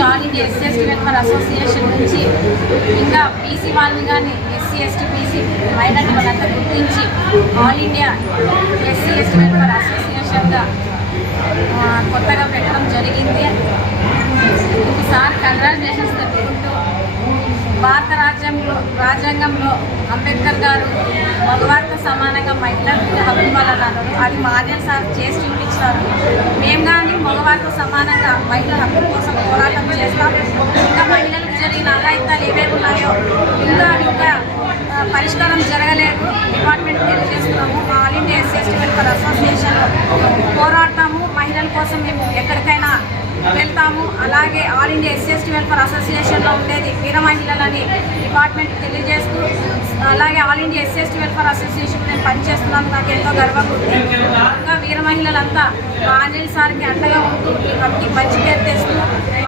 ఈరోజు all India SC ST welfare association నుంచి ఇంకా బీసీ వాళ్ళని కానీ ఎస్సీ ఎస్టీ బీసీ మైనారిటీ వాళ్ళంతా గుర్తించి all India SC ST welfare అసోసియేషన్గా కొత్తగా పెట్టడం జరిగింది. సార్ కంగ్రాచులేషన్స్ తెలుపుకుంటూ భారత రాజ్యాంగంలో అంబేద్కర్ గారు మగవారితో సమానంగా మహిళలకు హక్కు ఇవ్వాలన్నారు. అది మాన్యం సార్ చేసి చూపించారు. మేము కానీ మగవారితో సమానంగా మహిళల హక్కుల కోసం పోరాటం చేస్తాం. ఇంకా మహిళలకు జరిగిన అఘాయిత్యాలు ఏవేవి ఉన్నాయో ఇంకా పరిష్కారం జరగలేదు. డిపార్ట్మెంట్ తెలియజేస్తున్నాము. All India SC ST welfare association పోరాడతాము. మహిళల కోసం మేము ఎక్కడికైనా వెళ్తాము. అలాగే all India SC ST welfare అసోసియేషన్లో ఉండేది వీర మహిళలని డిపార్ట్మెంట్ తెలియజేస్తూ, అలాగే all India SC ST welfare association నేను పనిచేస్తున్నాను. నాకు ఎంతో గర్వంగా ఉంది. ఇంకా వీర మహిళలంతా మా అనిల్ సార్కి అండగా ఉంటూ ఈ మంచి పేరు తెస్తూ